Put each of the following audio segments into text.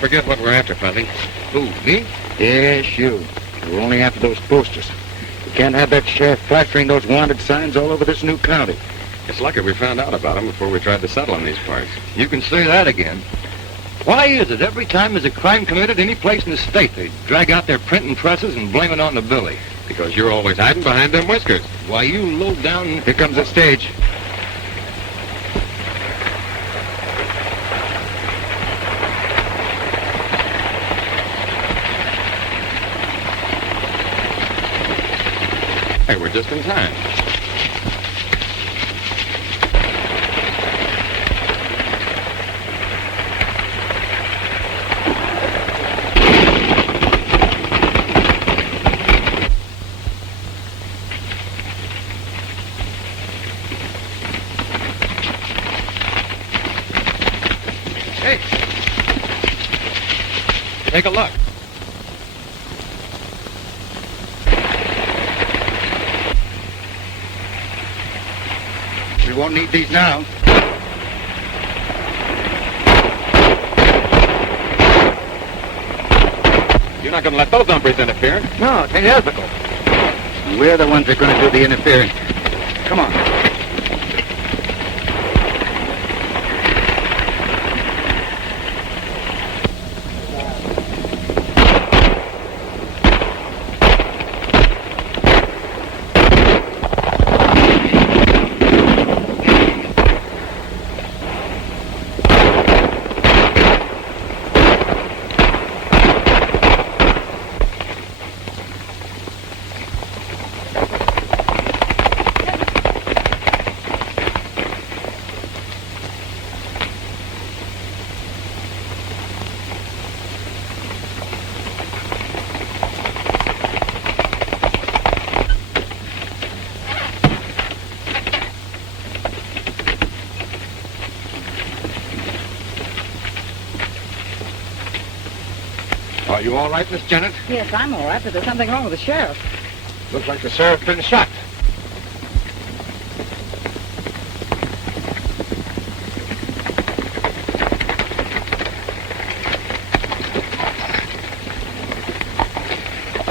forget what we're after, Fuzzy. Who, me? Yes, you. We're only after those posters. We can't have that sheriff plastering those wanted signs all over this new county. It's lucky we found out about them before we tried to settle in these parts. You can say that again. Why is it every time there's a crime committed any place in the state, they drag out their printing presses and blame it on the Billy? Because you're always hiding behind them whiskers. Why, you low down... Here comes the stage. Hey, we're just in time. Hey! Take a look. We won't need these now. You're not going to let those hombres interfere. No, it ain't ethical. We're the ones that are going to do the interfering. Come on. Are you all right, Miss Janet? Yes, I'm all right, but there's something wrong with the sheriff. Looks like the sheriff's been shot.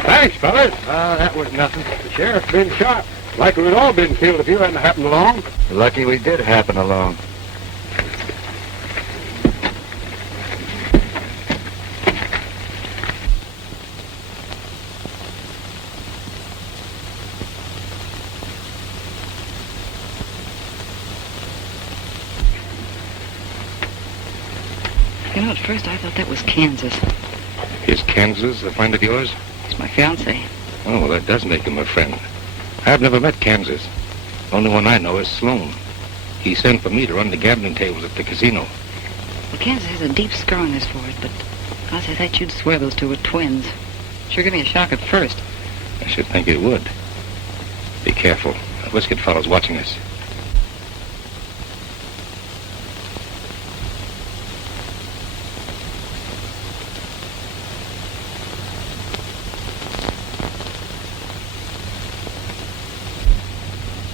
Thanks, fellas. That was nothing. The sheriff's been shot. Likely we'd all been killed if you hadn't happened along. Lucky we did happen along. You know, at first I thought that was Kansas. Is Kansas a friend of yours? It's my fiancé. Oh, well, that does make him a friend. I've never met Kansas. Only one I know is Sloane. He sent for me to run the gambling tables at the casino. Well, Kansas has a deep scar on his forehead, but I thought you'd swear those two were twins. Sure gave me a shock at first. I should think it would. Be careful. A whiskered fellow's watching us.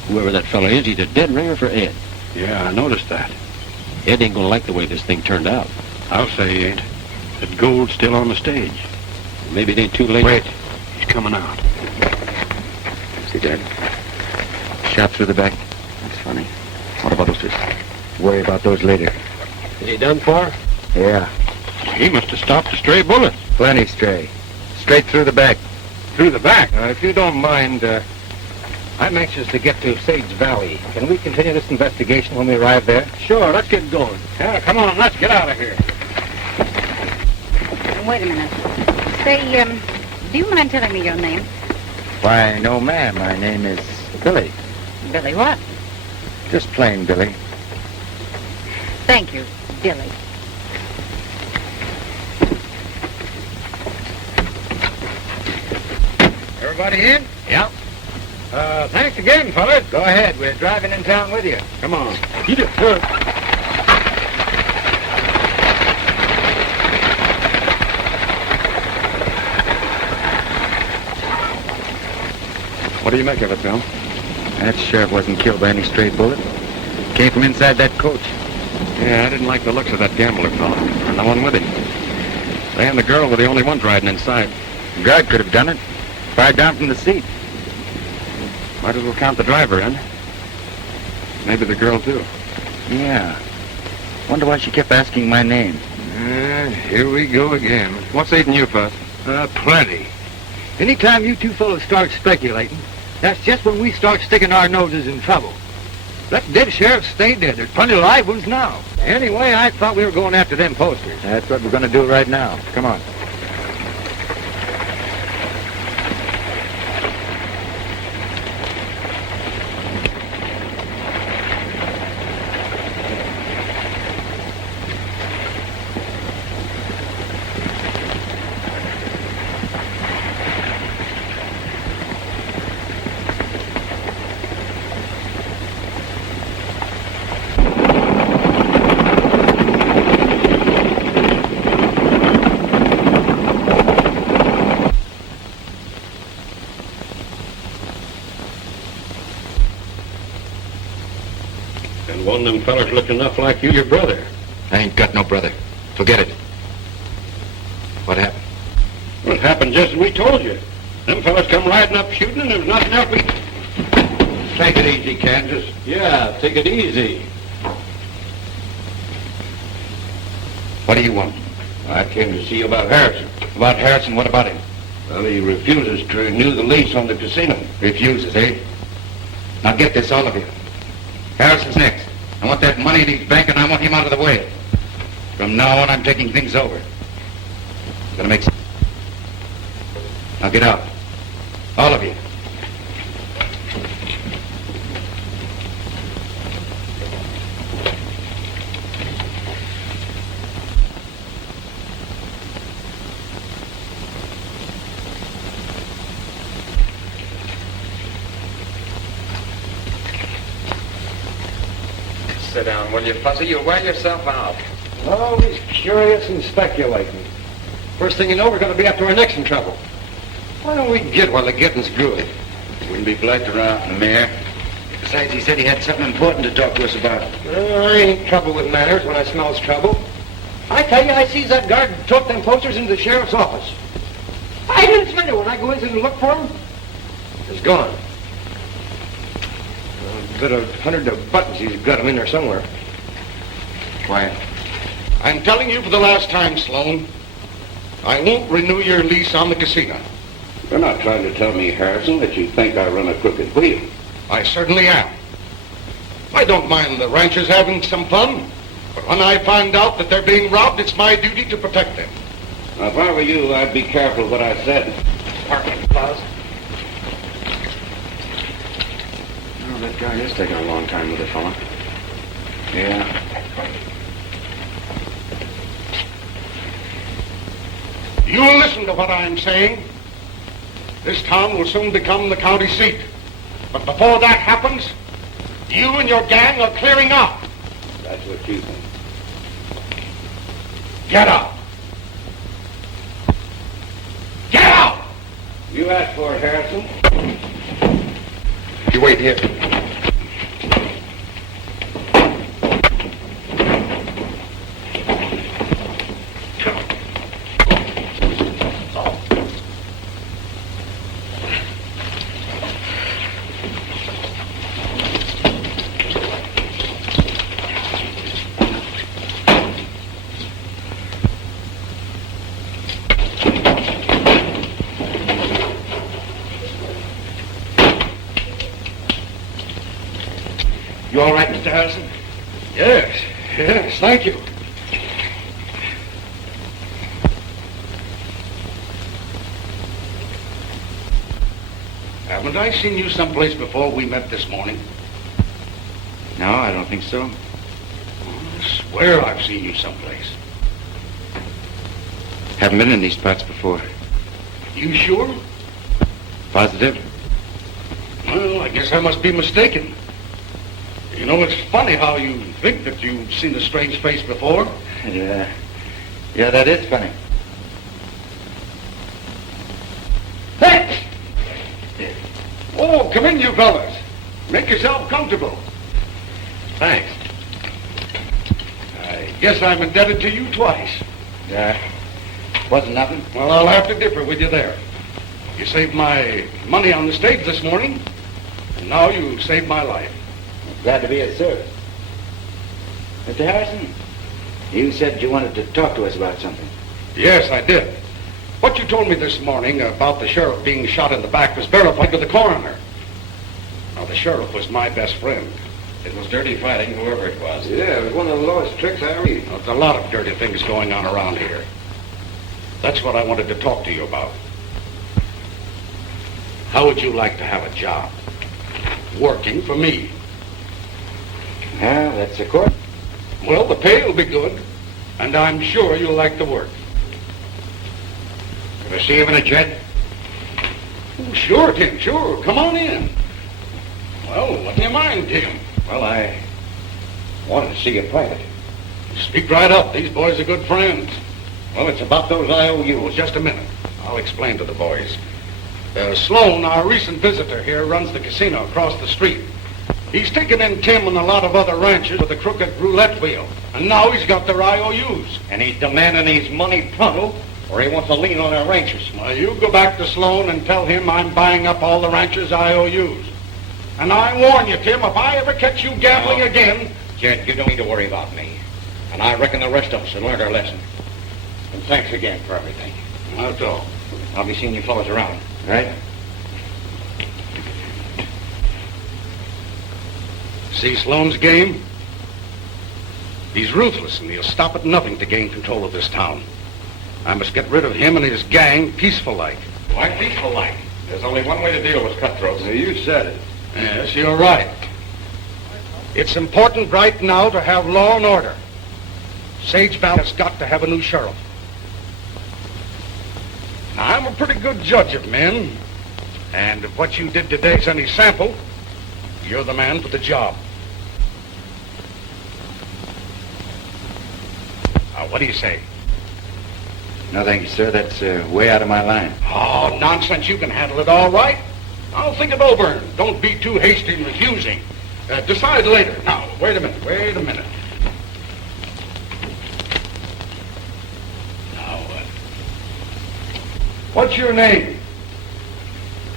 Whoever that fella is, he's a dead ringer for Ed. Yeah, I noticed that. Ed ain't gonna like the way this thing turned out. I'll say he ain't. That gold's still on the stage. Maybe it ain't too late. Wait. He's coming out. Is he dead? Shot through the back. That's funny. What about those fish? Worry about those later. Is he done for? Yeah, He must have stopped a stray bullet. plenty stray. Straight through the back. Through the back. If you don't mind, I'm anxious to get to Sage Valley. Can we continue this investigation when we arrive there? Sure, let's get going. Yeah, come on, let's get out of here. Wait a minute. Say, do you mind telling me your name? Why, no, ma'am. My name is Billy. Billy what? Just plain Billy. Thank you, Billy. Everybody in? Yeah. Thanks again, fellas. Go ahead. We're driving in town with you. Come on. You just took. What do you make of it, Bill? That sheriff wasn't killed by any stray bullet. Came from inside that coach. Yeah, I didn't like the looks of that gambler fellow. No one with him. They and the girl were the only ones riding inside. The guard could have done it. Fired down from the seat. Might as well count the driver in. Maybe the girl, too. Yeah. Wonder why she kept asking my name. Here we go again. What's eating you, Fuss? Plenty. Anytime you two fellows start speculating, that's just when we start sticking our noses in trouble. Let dead sheriffs stay dead. There's plenty of live ones now. Anyway, I thought we were going after them posters. That's what we're going to do right now. Come on. One of them fellas looked enough like you, your brother. I ain't got no brother. Forget it. What happened? Well, it happened just as we told you. Them fellas come riding up shooting, and there was nothing else we... Take it easy, Kansas. Yeah, take it easy. What do you want? I came to see you about Harrison. About Harrison, what about him? Well, he refuses to renew the lease on the casino. Refuses, eh? Now get this, all of you. Harrison's next. I want that money in his bank, and I want him out of the way. From now on, I'm taking things over. Gonna make sense. Now get out. All of you. Sit down, will you, Fuzzy? You'll wear yourself out. Always curious and speculating. First thing you know, we're going to be after our necks in trouble. Why don't we get while the getting's good? Wouldn't be polite to run out in the mayor. Besides, he said he had something important to talk to us about. I ain't trouble with manners when I smells trouble. I tell you, I sees that guard tote them posters into the sheriff's office. 5 minutes later, when I go in to look for them, it's gone. A bit of 100 of buttons, he's got them in there somewhere. Quiet. I'm telling you for the last time, Sloane, I won't renew your lease on the casino. You're not trying to tell me, Harrison, that you think I run a crooked wheel. I certainly am. I don't mind the ranchers having some fun, but when I find out that they're being robbed, it's my duty to protect them. Now, if I were you, I'd be careful what I said. Pardon, Buzz. Oh, that guy is taking a long time with the fella. Yeah. You'll listen to what I'm saying. This town will soon become the county seat. But before that happens, you and your gang are clearing out. That's what you think. Get out. Get out! You asked for it, Harrison. You wait here. You all right, Mr. Harrison? Yes, thank you. Haven't I seen you someplace before we met this morning? No, I don't think so. I swear I've seen you someplace. Haven't been in these parts before. You sure? Positive? Well, I guess I must be mistaken. You know, it's funny how you think that you've seen a strange face before. Yeah. Yeah, that is funny. Hey! Oh, come in, you fellas. Make yourself comfortable. Thanks. I guess I'm indebted to you twice. Yeah. Wasn't nothing. Well, I'll have to differ with you there. You saved my money on the stage this morning, and now you saved my life. Glad to be of service. Mr. Harrison, you said you wanted to talk to us about something. Yes, I did. What you told me this morning about the sheriff being shot in the back was verified to the coroner. Now, the sheriff was my best friend. It was dirty fighting, whoever it was. Yeah, it was one of the lowest tricks I ever used. There's a lot of dirty things going on around here. That's what I wanted to talk to you about. How would you like to have a job? Working for me. Well, that's a court. Well, the pay will be good, and I'm sure you'll like the work. Can I see you in a jet? Oh, sure, Tim, sure. Come on in. Well, what do you mind, Tim? Well, I wanted to see you private. Speak right up. These boys are good friends. Well, it's about those IOUs. Just a minute. I'll explain to the boys. Sloane, our recent visitor here, runs the casino across the street. He's taken in Tim and a lot of other ranchers with a crooked roulette wheel. And now he's got their IOUs. And he's demanding his money pronto, or he wants a lien on our ranchers. Well, you go back to Sloane and tell him I'm buying up all the ranchers' IOUs. And I warn you, Tim, if I ever catch you gambling again... Jed, you don't need to worry about me. And I reckon the rest of us have learned our lesson. And thanks again for everything. That's all. I'll be seeing you fellows around, right? See Sloane's game? He's ruthless, and he'll stop at nothing to gain control of this town. I must get rid of him and his gang peaceful-like. Why peaceful-like? There's only one way to deal with cutthroats. You said it. Yes, you're right. It's important right now to have law and order. Sage Valley has got to have a new sheriff. Now, I'm a pretty good judge of men, and if what you did today is any sample, you're the man for the job. Now, what do you say? No, thank you, sir. That's way out of my line. Oh, nonsense. You can handle it all right. I'll think it over and don't be too hasty in refusing. Decide later. Now, wait a minute. Now, what's your name?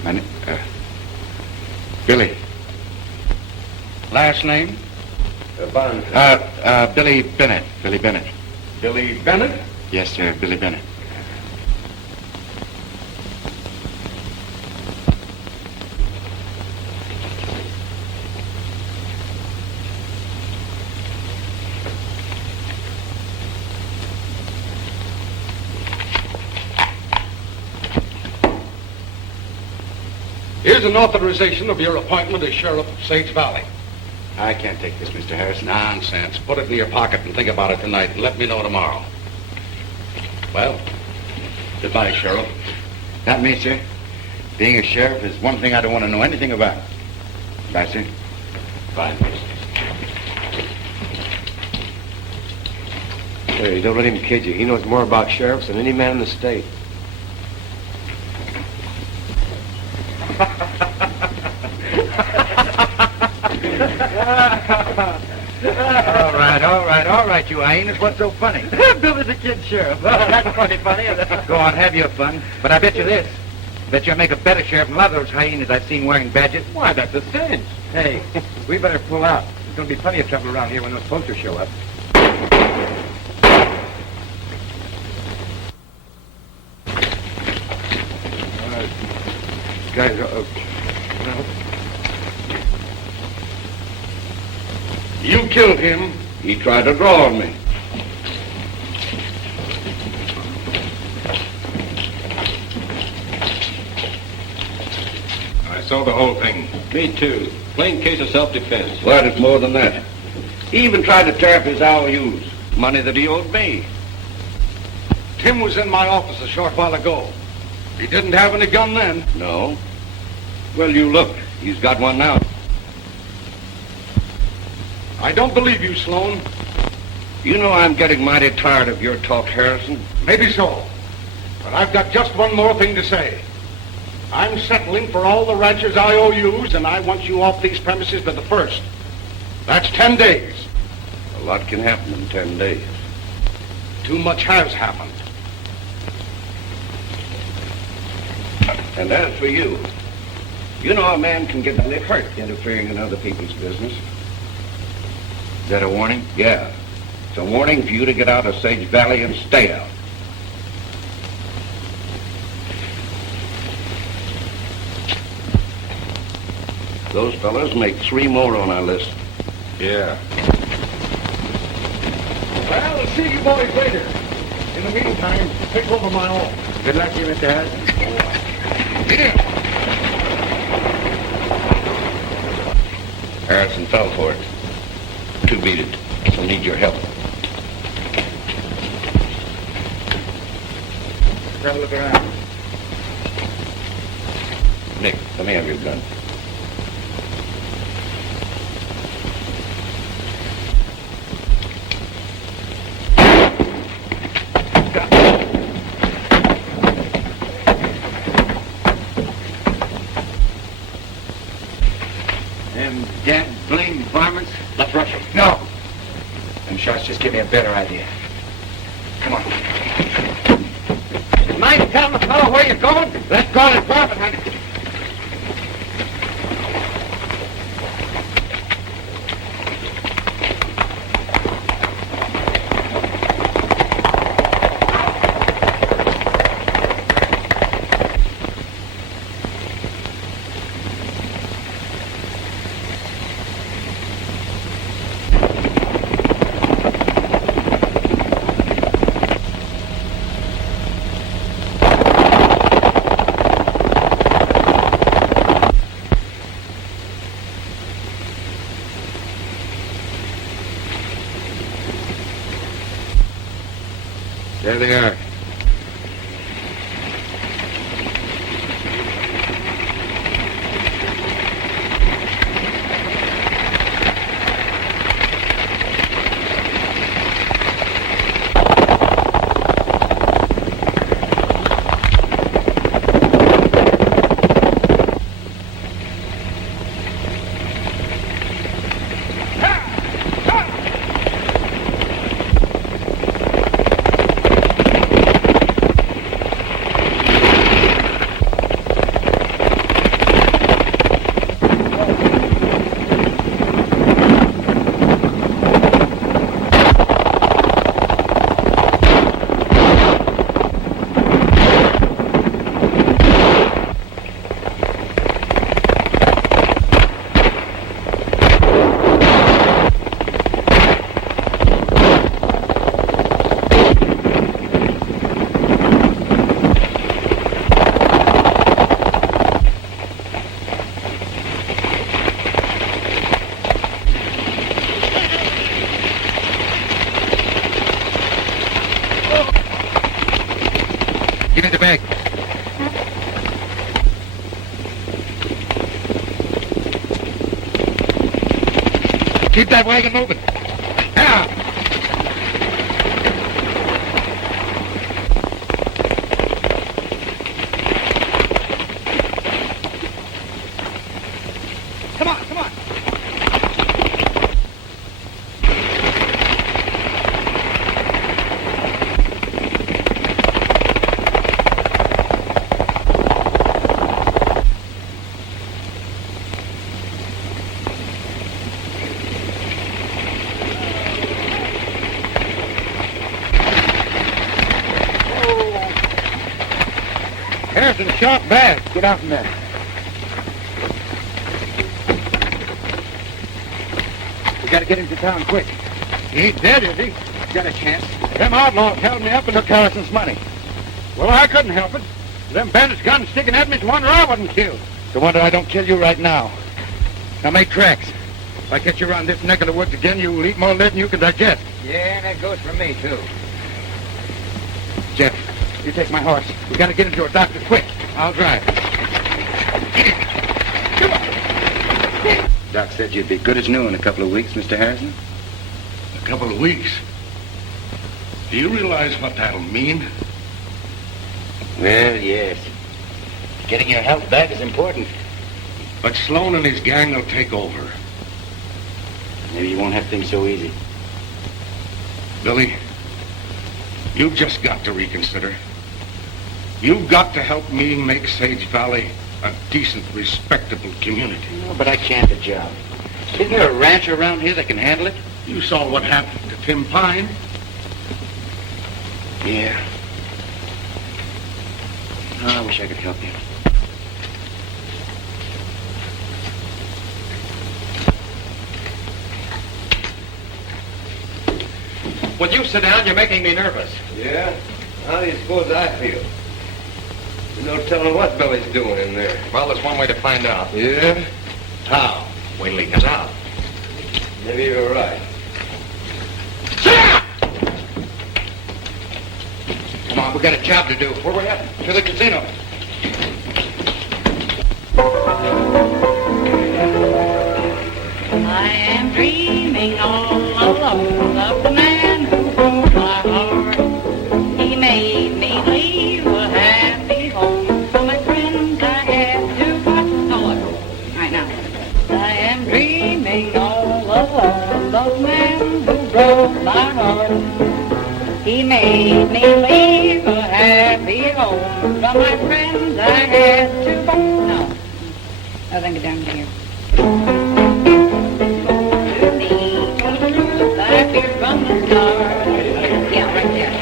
My name, Billy. Last name? Billy Bennett. Billy Bennett. Billy Bennett? Yes, sir, Billy Bennett. Here's an authorization of your appointment as sheriff of Sage Valley. I can't take this, Mr. Harrison. Nonsense. Put it in your pocket and think about it tonight and let me know tomorrow. Well, goodbye, Sheriff. Not me, sir. Being a sheriff is one thing I don't want to know anything about. Bye, sir. Bye. Hey, don't let him kid you. He knows more about sheriffs than any man in the state. All right, you hyenas. What's so funny? Billy's a kid sheriff. That's funny. Go on, have your fun. But I bet you this. Bet you'll make a better sheriff than a lot of those hyenas I've seen wearing badges. Why, that's a cinch. Hey, we better pull out. There's going to be plenty of trouble around here when those posters show up. Guys, You killed him. He tried to draw on me. I saw the whole thing. Me too. Plain case of self-defense. Well, it's more than that. He even tried to tear up his IOUs, money that he owed me. Tim was in my office a short while ago. He didn't have any gun then. No. Well, you look. He's got one now. I don't believe you, Sloane. You know I'm getting mighty tired of your talk, Harrison. Maybe so. But I've got just one more thing to say. I'm settling for all the ranchers' IOUs, and I want you off these premises by the 1st. That's 10 days. A lot can happen in 10 days. Too much has happened. And as for you, you know a man can get badly hurt interfering in other people's business. Is that a warning? Yeah. It's a warning for you to get out of Sage Valley and stay out. Those fellas make 3 more on our list. Yeah. Well, I'll see you boys later. In the meantime, pick over my own. Good luck to you, Mr. Harrison. Harrison fell for it. 2 beat it. So need your help. Let's have a look around. Nick, let me have your gun. Them dead blamed varmints. Let's rush him. No. Them shots just give me a better idea. Come on. Mind telling the fellow where you're going? Let's go and drop it, honey. There they are. Give me the bag. Keep that wagon moving. Now. Come on, come on. Harrison shot bad. Get out from there. We gotta get him to town quick. He ain't dead, is he? Got a chance. Them outlaws held me up and took Harrison's money. Well, I couldn't help it. Them bandits guns sticking at me, it's a wonder I wasn't killed. No wonder I don't kill you right now. Now make tracks. If I catch you around this neck of the woods again, you'll eat more lead than you can digest. Yeah, that goes for me, too. Jeff, you take my horse. We gotta get him to a doctor quick. I'll drive. Come on. Doc said you'd be good as new in a couple of weeks, Mr. Harrison. A couple of weeks. Do you realize what that'll mean? Well, yes. Getting your health back is important. But Sloane and his gang will take over. Maybe you won't have things so easy. Billy, you've just got to reconsider. You've got to help me make Sage Valley a decent, respectable community. No, but I can't the job. Isn't there a rancher around here that can handle it? You saw what happened to Tim Pine. Yeah. Oh, I wish I could help you. Would you sit down? You're making me nervous. Yeah? How do you suppose I feel? There's no telling what Billy's doing in there. Well, there's one way to find out. Yeah? How? Wait till he comes out. Maybe you're right. Come on, we got a job to do. Where we heading? To the casino. I am dreaming all alone of the man who broke my heart. He made me leave a happy home for my friends I had to part. Oh, look. Right now. I am dreaming all alone of the man who broke my heart. He made me leave a happy home from my friends I had to part. No. I think down here. From the start. Yeah, right there.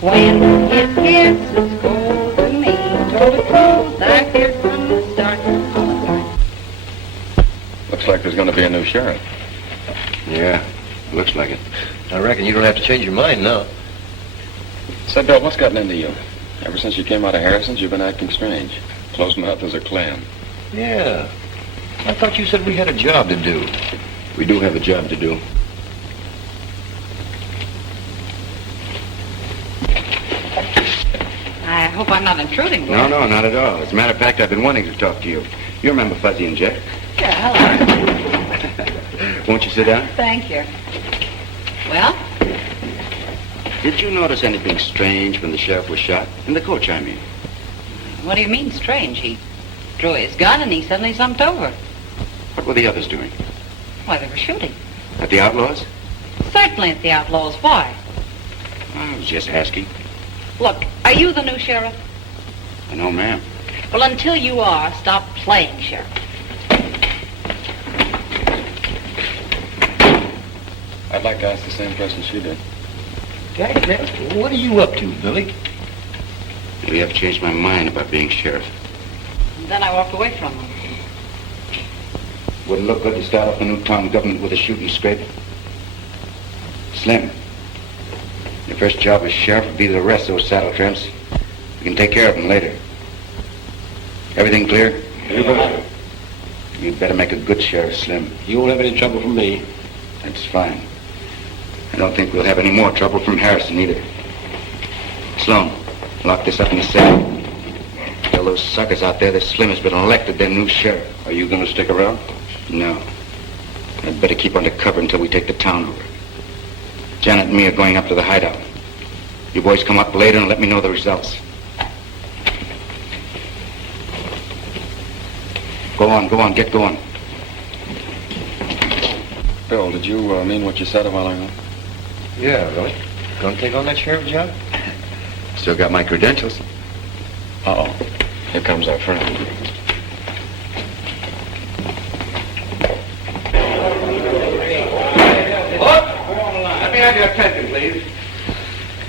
When his kisses go to me, told the truth I hear from the start. Looks like there's going to be a new sheriff. Yeah, looks like it. I reckon you don't have to change your mind now. Say, Bill, what's gotten into you? Ever since you came out of Harrison's, you've been acting strange. Close mouth as a clam. Yeah. I thought you said we had a job to do. We do have a job to do. I hope I'm not intruding. No, not at all. As a matter of fact, I've been wanting to talk to you. You remember Fuzzy and Jeff? Yeah, hello. Won't you sit down? Thank you. Well? Did you notice anything strange when the sheriff was shot? In the coach, I mean. What do you mean, strange? He drew his gun and he suddenly slumped over. What were the others doing? Why, they were shooting. At the outlaws? Certainly at the outlaws. Why? I was just asking. Look, are you the new sheriff? No, ma'am. Well, until you are, stop playing sheriff. I'd like to ask the same question she did. Dad, what are you up to, Billy? Maybe I've changed my mind about being sheriff. And then I walked away from him. Wouldn't look good to start off the new town government with a shooting scrape. Slim, your first job as sheriff would be to arrest those saddle tramps. We can take care of them later. Everything clear? Yeah. You'd better make a good sheriff, Slim. You won't have any trouble from me. That's fine. I don't think we'll have any more trouble from Harrison either. Sloane, lock this up in the safe. Tell those suckers out there that Slim has been elected their new sheriff. Are you going to stick around? No. I'd better keep under cover until we take the town over. Janet and me are going up to the hideout. You boys come up later and let me know the results. Go on, get going. Bill, did you mean what you said a while ago? Yeah, really? Gonna take on that sheriff job? Still got my credentials. Uh-oh. Here comes our friend. Let me have your attention, please.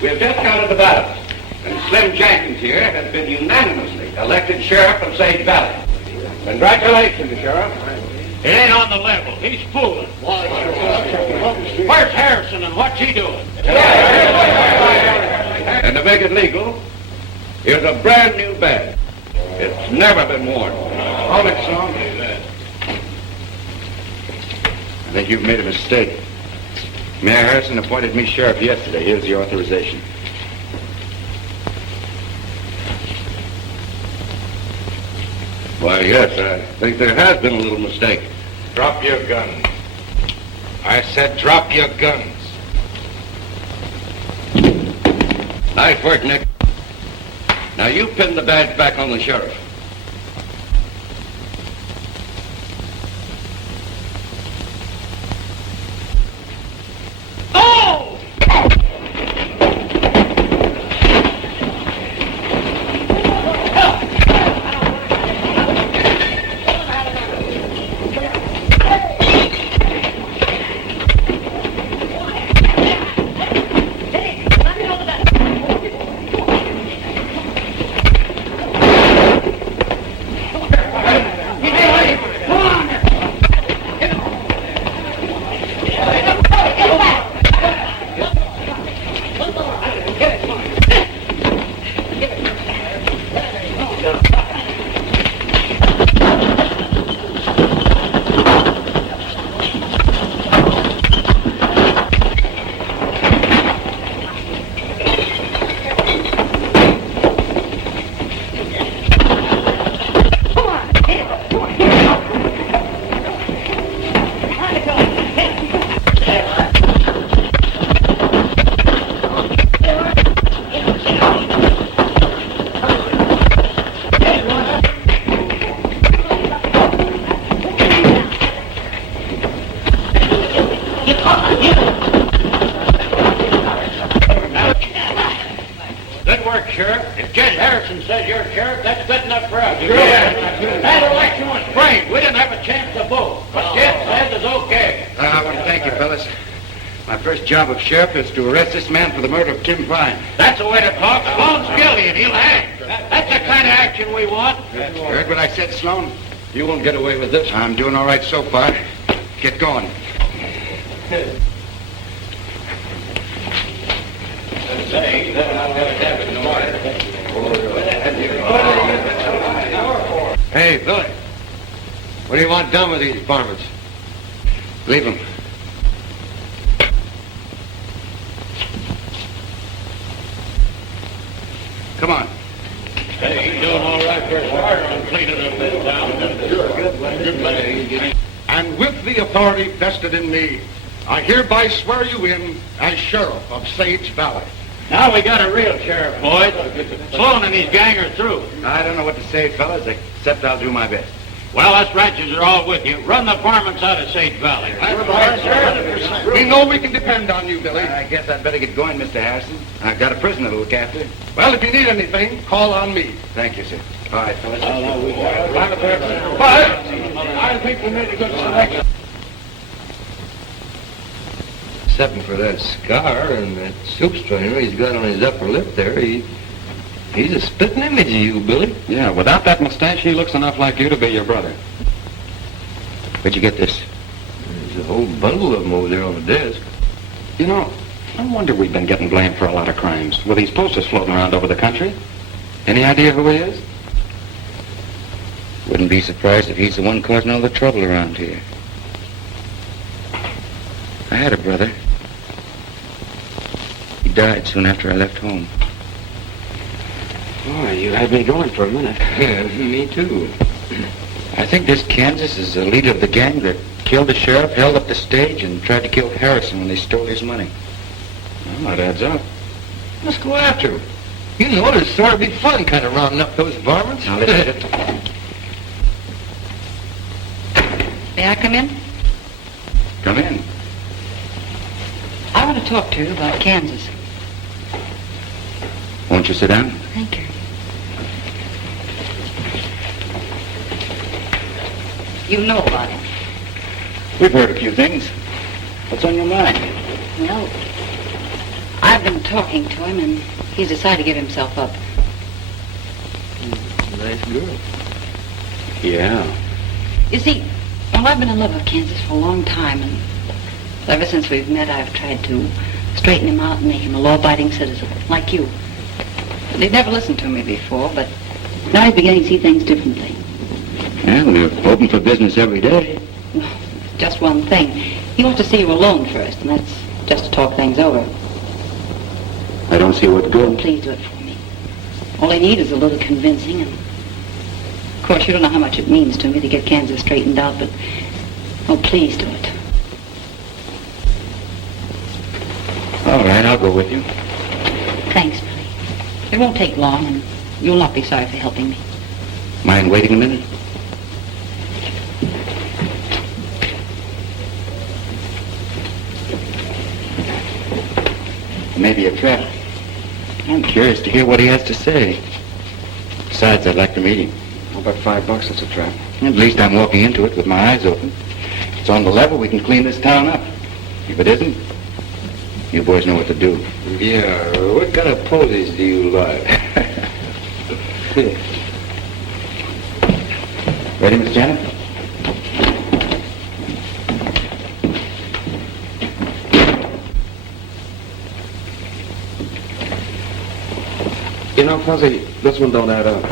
We have just counted the ballots, and Slim Jenkins here has been unanimously elected sheriff of Sage Valley. Congratulations, Sheriff. It ain't on the level. He's fooling. Where's Harrison and what's he doing? And to make it legal, here's a brand new badge. It's never been worn. Hold it, Sloane. I think you've made a mistake. Mayor Harrison appointed me sheriff yesterday. Here's the authorization. Why, yes, I think there has been a little mistake. Drop your guns. I said drop your guns. Nice work, Nick. Now you pin the badge back on the sheriff. Oh! Sheriff. That's good enough for us. That election was framed. We didn't have a chance to vote. But Jeff says it's okay. I want to thank you, fellas. My first job of sheriff is to arrest this man for the murder of Tim Fine. That's the way to talk. Sloane's guilty and he'll hang. That's the kind of action we want. Heard what I said, Sloane? You won't get away with this. I'm doing all right so far. Get going. Hey, Billy. What do you want done with these varmints? Leave him. Come on. Hey, he's doing all right for a starter on cleaning up this town. And with the authority vested in me, I hereby swear you in as sheriff of Sage Valley. Now we got a real sheriff, boys. Sloane and his gang are through. I don't know what to say, fellas, except I'll do my best. Well, us ranchers are all with you. Run the varmints out of Sage Valley. We know we can depend on you, Billy. I guess I'd better get going, Mr. Harrison. I've got a prisoner to look after. Well, if you need anything, call on me. Thank you, sir. All right, fellas. But I think we made a good selection. Except for that scar and that soup strainer he's got on his upper lip there, he's a spitting image of you, Billy. Yeah, without that mustache, he looks enough like you to be your brother. Where'd you get this? There's a whole bundle of them over there on the desk. You know, I wonder we've been getting blamed for a lot of crimes with these posters floating around over the country. Any idea who he is? Wouldn't be surprised if he's the one causing all the trouble around here. I had a brother. He died soon after I left home. Boy, you had me going for a minute. Yeah, me too. I think this Kansas is the leader of the gang that killed the sheriff, held up the stage, and tried to kill Harrison when they stole his money. Well, that adds up. Let's go after him. You know, it'd sort of be fun kind of rounding up those varmints. Now, listen. May I come in? Come in. I want to talk to you about Kansas. Won't you sit down? Thank you. You know about him. We've heard a few things. What's on your mind? Well, I've been talking to him, and he's decided to give himself up. Nice girl. Yeah. You see, well, I've been in love with Kansas for a long time, and ever since we've met, I've tried to straighten him out and make him a law-abiding citizen, like you. They'd never listened to me before, but now he's beginning to see things differently. Yeah, we're open for business every day. No, just one thing. He wants to see you alone first, and that's just to talk things over. I don't see what good. Please do it for me. All I need is a little convincing, and of course you don't know how much it means to me to get Kansas straightened out, but oh, please do it. All right, I'll go with you. Thanks, Billy. It won't take long, and you'll not be sorry for helping me. Mind waiting a minute? Maybe a trap. I'm curious to hear what he has to say. Besides, I'd like to meet him. How about $5? It's a trap. At least I'm walking into it with my eyes open. If it's on the level, we can clean this town up. If it isn't, you boys know what to do. Yeah, what kind of poses do you like? Ready, Miss Janet? You know, Fuzzy, this one don't add up.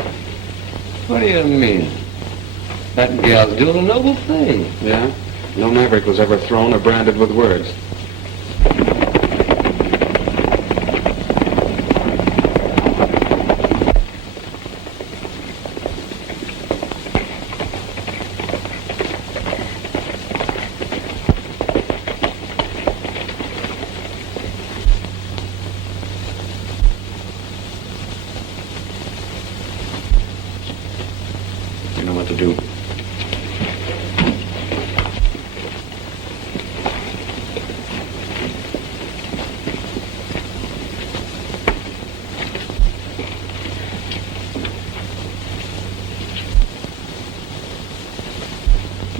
What do you mean? That gal's doing a noble thing. Yeah? No maverick was ever thrown or branded with words. You know what to do.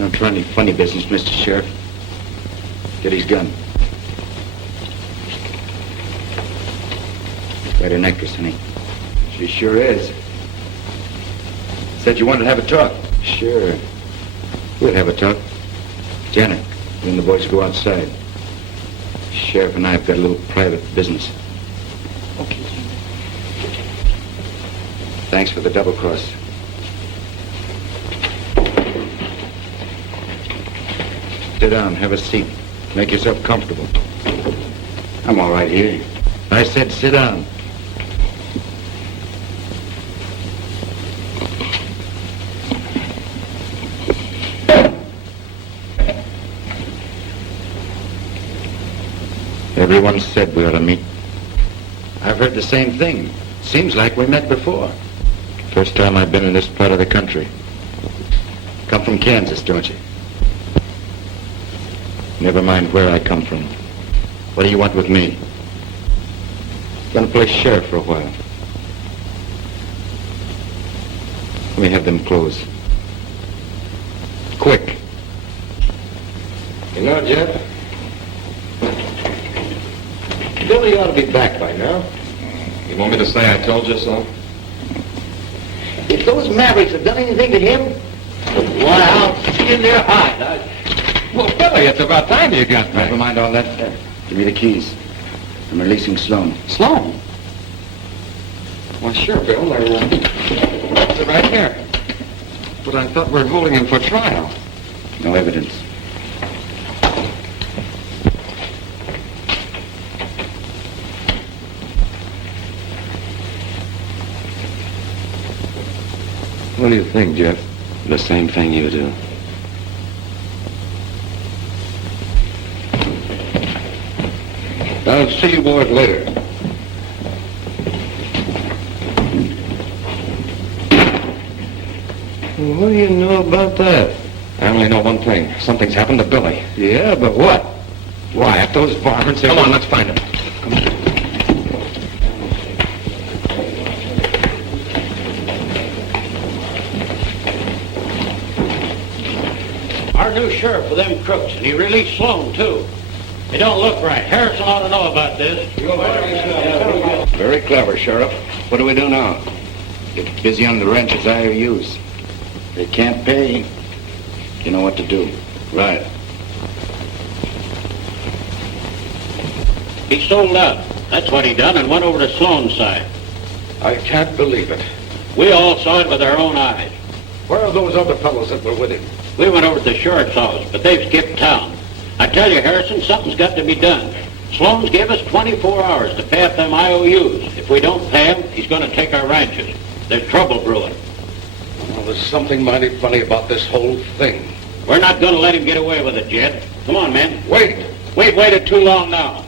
Don't try any funny business, Mr. Sheriff. Get his gun. Quite an actress, honey. She sure is. Said you wanted to have a talk. Sure. We'll have a talk. Janet, you and the boys go outside. Sheriff and I have got a little private business. Okay, Jim. Thanks for the double cross. Sit down, have a seat. Make yourself comfortable. I'm all right here. I said sit down. Everyone said we ought to meet. I've heard the same thing. Seems like we met before. First time I've been in this part of the country. Come from Kansas, don't you? Never mind where I come from. What do you want with me? Gonna play sheriff for a while. Let me have them clothes. Quick. You know, Jeff, Billy ought to be back by now. You want me to say I told you so? If those Mavericks have done anything to him, why, I'll skin their hide. Well, Billy, it's about time you got back. Never mind all that. Give me the keys. I'm releasing Sloane. Sloane? Well, sure, Bill. They're right here. But I thought we were holding him for trial. No evidence. What do you think, Jeff? The same thing you do. I'll see you boys later. Well, what do you know about that? I only know one thing. Something's happened to Billy. Yeah, but what? Why, if those varmints... Come on, let's find him. Come on. Our new sheriff with them crooks, and he released Sloane, too. It don't look right. Harrison ought to know about this. Very clever, Sheriff. What do we do now? Get busy on the ranch's IOUs. They can't pay. You know what to do. Right. He sold out. That's what he done, and went over to Sloane's side. I can't believe it. We all saw it with our own eyes. Where are those other fellows that were with him? We went over to the sheriff's office, but they've skipped town. I tell you, Harrison, something's got to be done. Sloane's gave us 24 hours to pay up them IOUs. If we don't pay him, he's going to take our ranches. There's trouble brewing. Well, there's something mighty funny about this whole thing. We're not going to let him get away with it, Jed. Come on, men. Wait. We've waited too long now.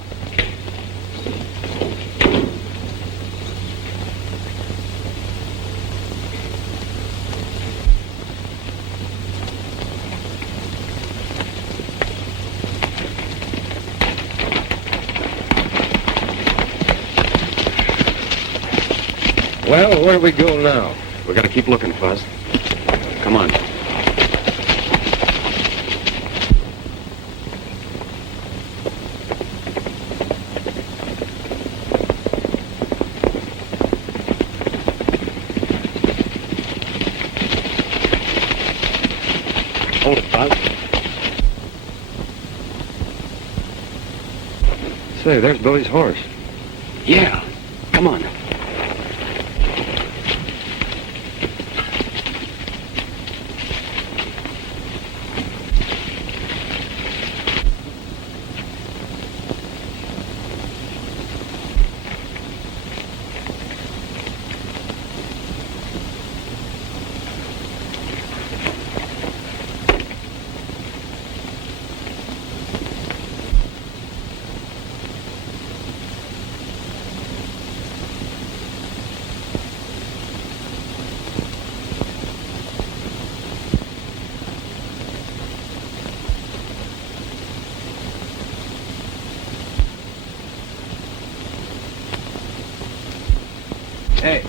Well, where do we go now? We gotta keep looking, Fuzz. Come on. Hold it, Buzz. Say, there's Billy's horse. Yeah. Come on. Hey.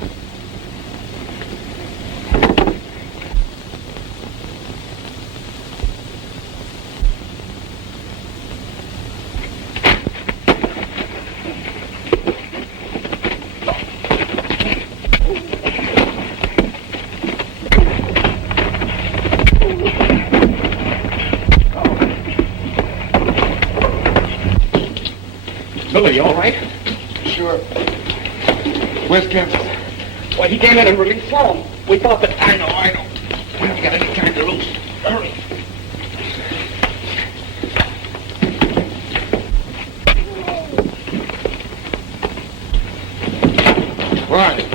Billy, you all right? Sure. Where's Kansas? Why, he came in and released Sloane. We thought that... I know. We haven't got any time to lose. Hurry. Right.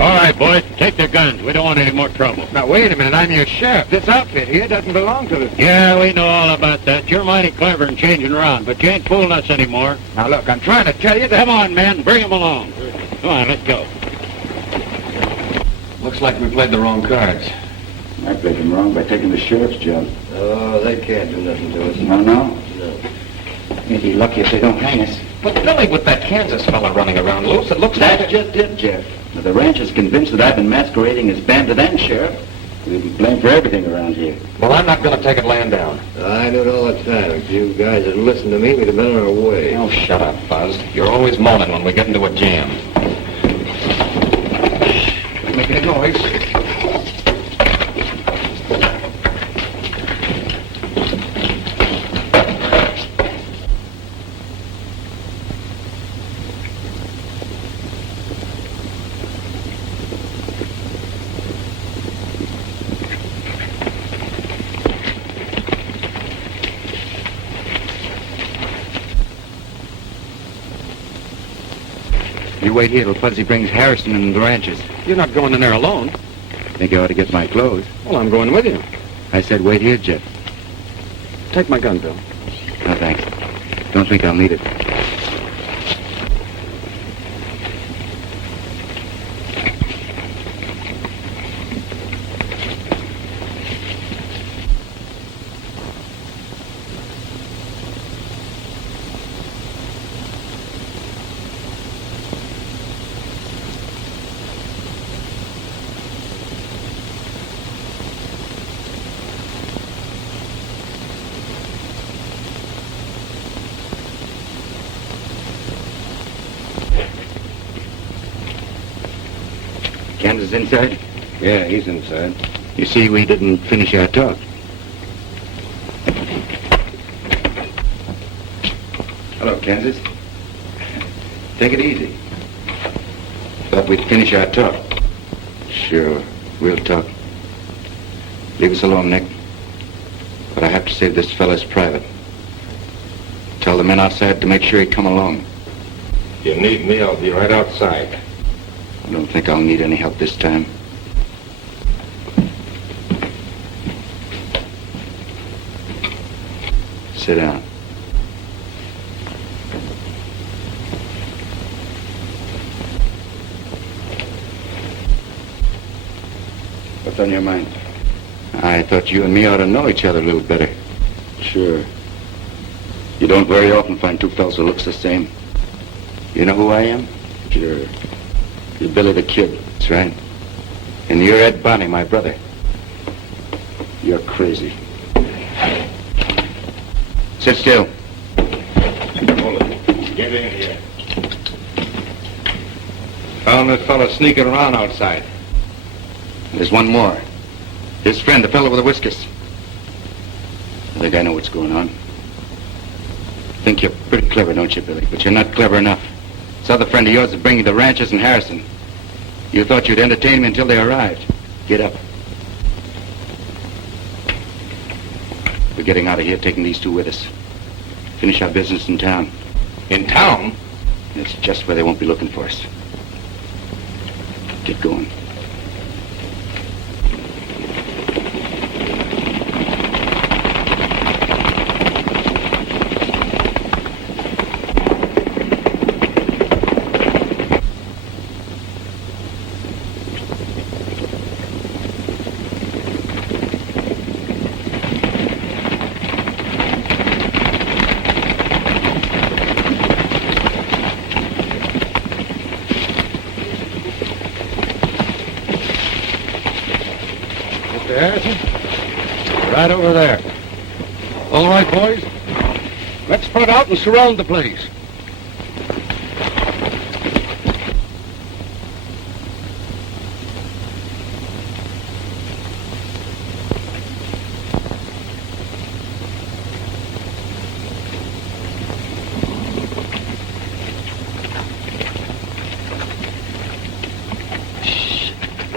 All right, boys, take their guns. We don't want any more trouble. Now, wait a minute. I'm your sheriff. This outfit here doesn't belong to the... Yeah, we know all about that. You're mighty clever in changing around, but you ain't fooling us anymore. Now, look, I'm trying to tell you that... Come on, men. Bring him along. Come on, let's go. Looks like we played the wrong cards. I played them wrong by taking the sheriff's job. Oh, they can't do nothing to us. No. We'd be lucky if they don't hang us. But Billy, with that Kansas fella running around loose, it looks like... That's just it, Jeff. Now, the ranch is convinced that I've been masquerading as bandit and sheriff. We'll be blamed for everything around here. Well, I'm not going to take it laying down. I knew it all the time. If you guys had listened to me, we'd have been on our way. Oh, shut up, Buzz. You're always moaning when we get into a jam. Making a noise. You wait here till Fuzzy brings Harrison and the ranches. You're not going in there alone. Think I ought to get my clothes. Well, I'm going with you. I said wait here, Jeff. Take my gun, Bill. No, thanks. Don't think I'll need it. Kansas inside? Yeah, he's inside. You see, we didn't finish our talk. Hello, Kansas. Take it easy. Thought we'd finish our talk. Sure, we'll talk. Leave us alone, Nick. But I have to save this fella's private. Tell the men outside to make sure he come along. If you need me, I'll be right outside. I don't think I'll need any help this time. Sit down. What's on your mind? I thought you and me ought to know each other a little better. Sure. You don't very often find two fellas who looks the same. You know who I am? Sure. You're Billy the Kid. That's right. And you're Ed Bonnie, my brother. You're crazy. Sit still. Hold it. Get in here. Found that fella sneaking around outside. There's one more. His friend, the fellow with the whiskers. I think I know what's going on. Think you're pretty clever, don't you, Billy? But you're not clever enough. This other friend of yours is bringing the ranchers and Harrison. You thought you'd entertain me until they arrived. Get up. We're getting out of here, taking these two with us. Finish our business in town. In town? It's just where they won't be looking for us. Get going. Harrison. Right over there. All right, boys. Let's spread out and surround the place.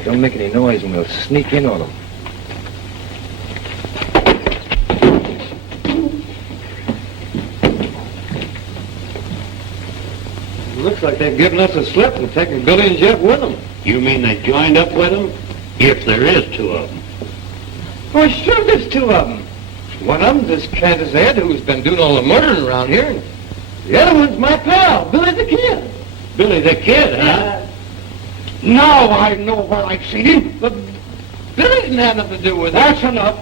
Don't make any noise and we'll sneak in on them. Looks like they've given us a slip and taken Billy and Jeff with them. You mean they joined up with him? If there is two of them. Well, sure there's two of them. One of them's this Kansas Ed who's been doing all the murdering around here. And the other one's my pal, Billy the Kid. Billy the Kid, huh? Now I know where I've seen him. But Billy didn't have nothing to do with it. That's enough.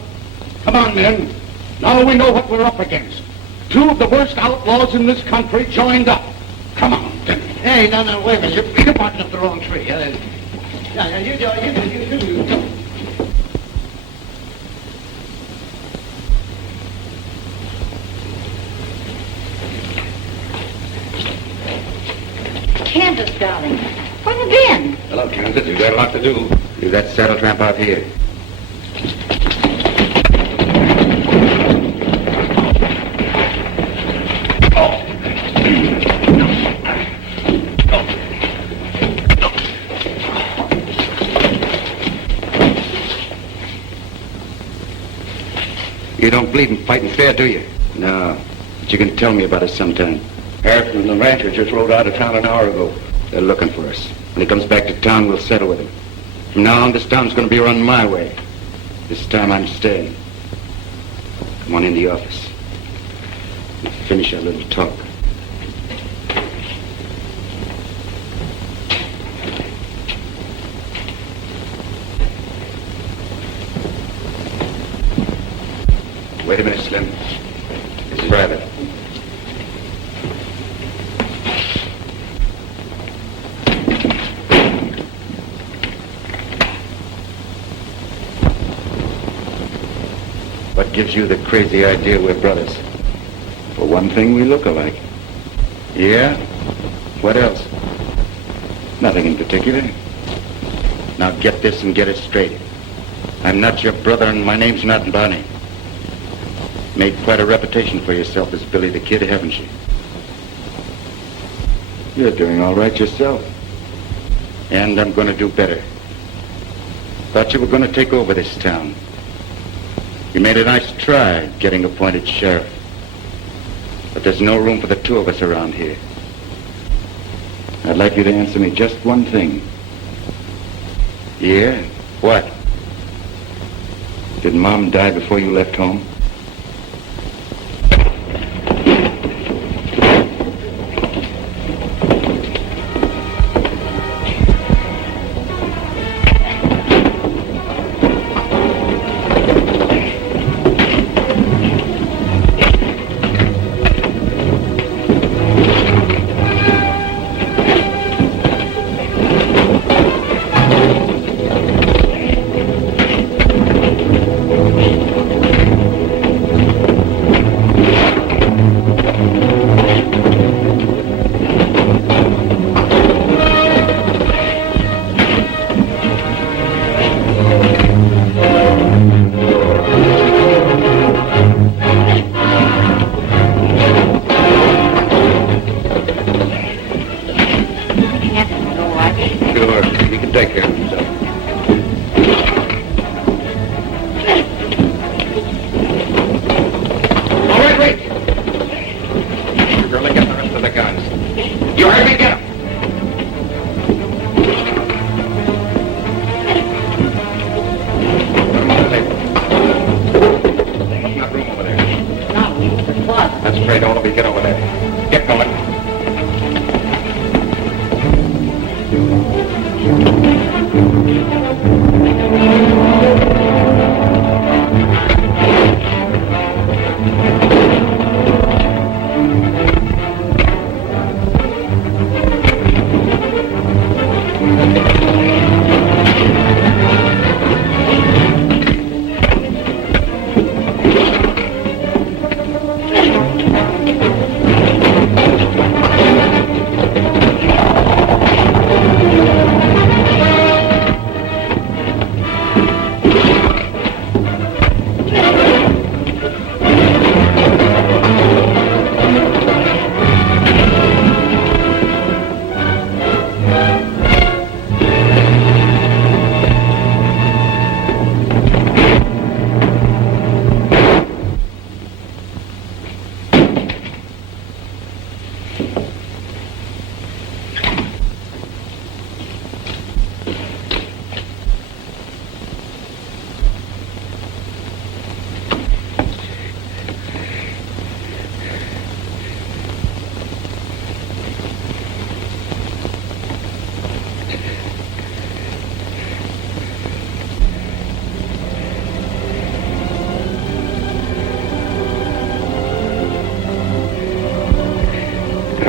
Come on, men. Now we know what we're up against. Two of the worst outlaws in this country joined up. Come on, then. Hey, no, wait a minute. You're barking up the wrong tree. You do. Kansas, darling. Where have you been? Hello, Kansas. You got a lot to do. Leave that saddle tramp out here. You don't believe in fighting fair, do you? No. But you can tell me about it sometime. Harrison and the rancher just rode out of town an hour ago. They're looking for us. When he comes back to town, we'll settle with him. From now on, this town's going to be run my way. This time I'm staying. Come on in the office. We'll finish our little talk. Wait a minute, Slim. This is private. What gives you the crazy idea we're brothers? For one thing, we look alike. Yeah? What else? Nothing in particular. Now get this and get it straight. I'm not your brother and my name's not Bonnie. Made quite a reputation for yourself as Billy the Kid, haven't you? You're doing all right yourself. And I'm going to do better. Thought you were going to take over this town. You made a nice try getting appointed sheriff. But there's no room for the two of us around here. I'd like you to answer me just one thing. Yeah? What? Did Mom die before you left home?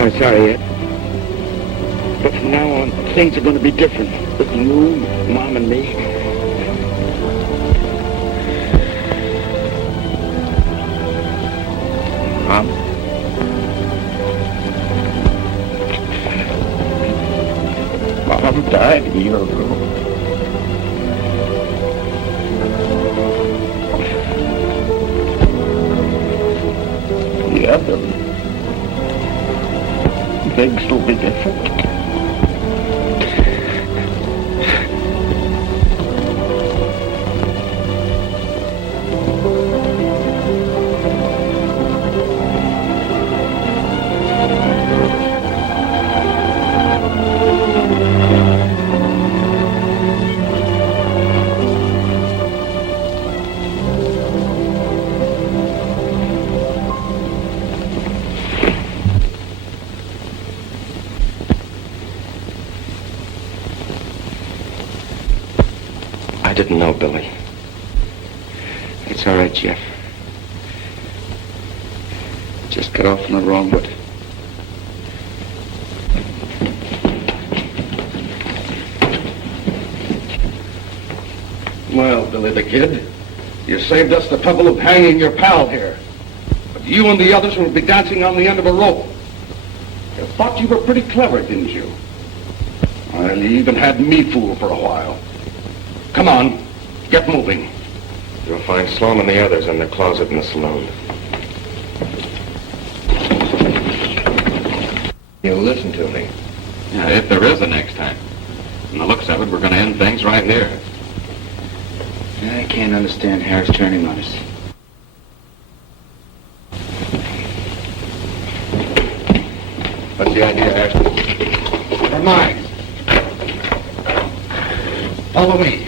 I'm sorry, Ed. But from now on, things are going to be different. With you, Mom, and me. Mom? Mom died a year ago. Yeah, Billy. Things will be different. I didn't know, Billy. It's all right, Jeff. Just got off on the wrong foot. Well, Billy the Kid, you saved us the trouble of hanging your pal here. But you and the others will be dancing on the end of a rope. You thought you were pretty clever, didn't you? Well, you even had me fooled for a while. Come on, get moving. You'll find Sloane and the others in the closet in the saloon. You'll listen to me. Yeah, if there is a next time. From the looks of it, we're going to end things right here. I can't understand Harris turning on us. What's the idea, Harris? Never mind. Follow me.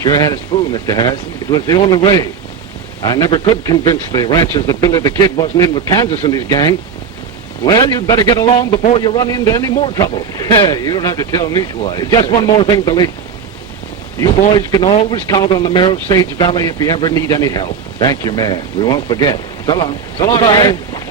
Sure had us fooled, Mr. Harrison. It was the only way. I never could convince the ranchers that Billy the Kid wasn't in with Kansas and his gang. Well, you'd better get along before you run into any more trouble. You don't have to tell me twice. Just one more thing, Billy. You boys can always count on the mayor of Sage Valley if you ever need any help. Thank you, Mayor. We won't forget. So long. So long, Goodbye. Mayor.